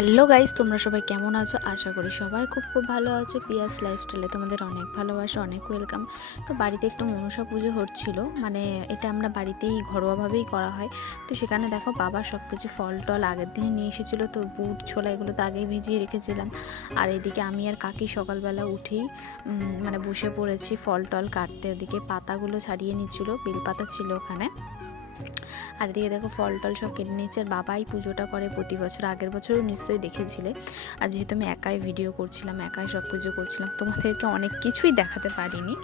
Hello guys, তোমরা সবাই কেমন আছো? আশা করি সবাই খুব খুব ভালো আছো। পিয়াস লাইফস্টাইলে তোমাদের অনেক ভালোবাসা, অনেক ওয়েলকাম তো বাড়িতে একটু মনসা পুজো হচ্ছিল। মানে এটা আমরা বাড়িতেই ঘরোয়াভাবেই করা হয়। তো সেখানে দেখো বাবা সব কিছু ফল টল আগের দিনে নিয়ে এসেছিল। তো বুট, ছোলা এগুলো তো আগেই ভিজিয়ে রেখেছিলাম। আর এদিকে আমি আর কাকি সকালবেলা উঠেই মানে বসে পড়েছি ফল টল কাটতে। ওদিকে পাতাগুলো ছাড়িয়ে নিচ্ছিলো। বেলপাতা ছিল ওখানে। আর এদিকে দেখো ফল টল সব কেটে নিচ্ছে আর বাবাই পুজোটা করে প্রতি বছর, আগের বছরও নিশ্চয়ই দেখেছিলে। আর যেহেতু আমি একাই ভিডিও করছিলাম, একাই সব পুজো করছিলাম, তোমাদেরকে অনেক কিছুই দেখাতে পারিনি।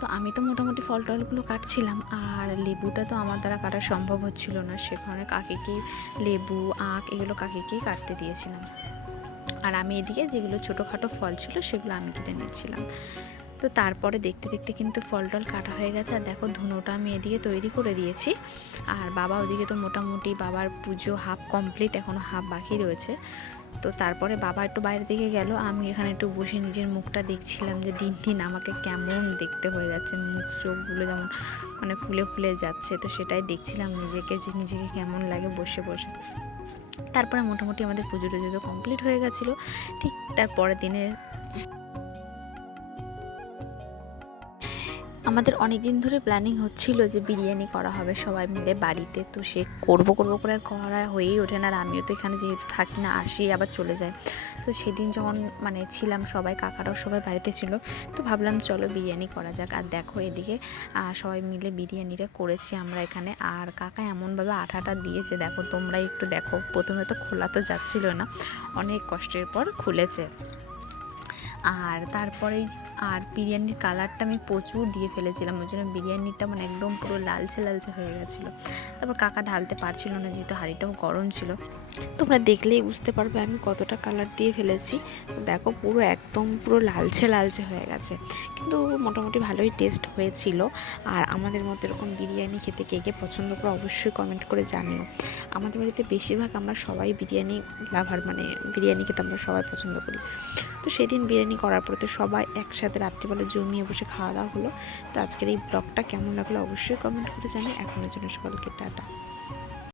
তো আমি তো মোটামুটি ফল টলগুলো কাটছিলাম, আর লেবুটা তো আমার দ্বারা কাটা সম্ভব হচ্ছিল না। সেখানে কাকিকেই লেবু, আখ এগুলো কাকিকেই কাটতে দিয়েছিলাম। আর আমি এদিকে যেগুলো ছোটোখাটো ফল ছিল, সেগুলো আমি কেটে নিচ্ছিলাম। তো তারপরে দেখতে দেখতে কিন্তু ফল টল কাটা হয়ে গেছে আর দেখো ধুনোটা আমি এদিকে তৈরি করে দিয়েছি। আর বাবা ওদিকে তো মোটামুটি বাবার পুজো হাফ কমপ্লিট এখনও হাফ বাকি রয়েছে। তো তারপরে বাবা একটু বাইরের দিকে গেল, আমি এখানে একটু বসে নিজের মুখটা দেখছিলাম যে দিন দিন আমাকে কেমন দেখতে হয়ে যাচ্ছে, মুখ চোখগুলো যেমন মানে ফুলে ফুলে যাচ্ছে। তো সেটাই দেখছিলাম নিজেকে যে নিজেকে কেমন লাগে বসে বসে। তারপরে মোটামুটি আমাদের পুজো টুজো তো কমপ্লিট হয়ে গেছিল, ঠিক তারপরের দিনের আমাদের অনেক দিন ধরে প্ল্যানিং হচ্ছিল যে বিরিয়ানি করা হবে সবাই মিলে বাড়িতে। তো সে করব করব করে আর করা হয়েই ওঠে না আর আমিও তো এখানে যেহেতু থাকি না, আসি, আবার চলে যাই। তো সেদিন যখন মানে ছিলাম সবাই, কাকারাও সবাই বাড়িতে ছিল, তো ভাবলাম চলো বিরিয়ানি করা যাক। আর দেখো এদিকে সবাই মিলে বিরিয়ানিটা করেছি আমরা এখানে। আর কাকা এমনভাবে আঠাটা দিয়েছে, দেখো তোমরাই একটু দেখো। প্রথমে তো খোলা তো যাচ্ছিল না, অনেক কষ্টের পর খুলেছে। আর তারপরেই আর বিরিয়ানির কালারটা আমি প্রচুর দিয়ে ফেলেছিলাম, ওই জন্য বিরিয়ানিটা মানে একদম পুরো লালচে লালচে হয়ে গেছিল। তারপর কাকা ঢালতে পারছিল না, যেহেতু হাঁড়িটাও গরম ছিল। তোমরা দেখলেই বুঝতে পারবে আমি কতটা কালার দিয়ে ফেলেছি। দেখো পুরো একদম পুরো লালচে লালচে হয়ে গেছে। কিন্তু মোটামুটি ভালোই টেস্ট হয়েছিল। আর আমাদের মতো এরকম বিরিয়ানি খেতে কে কে পছন্দ করে অবশ্যই কমেন্ট করে জানিও। আমাদের বাড়িতে বেশিরভাগ আমরা সবাই বিরিয়ানি লাভার মানে বিরিয়ানি খেতে আমরা সবাই পছন্দ করি। তো সেদিন বিরিয়ানি করার পরে তো সবাই একসাথে রাত্রিবেলা জমিয়ে বসে খাওয়া দাওয়া হলো। তো আজকের এই ব্লগটা কেমন লাগল অবশ্যই কমেন্ট করে জানি এখনের জন্য সকলকে টাটা।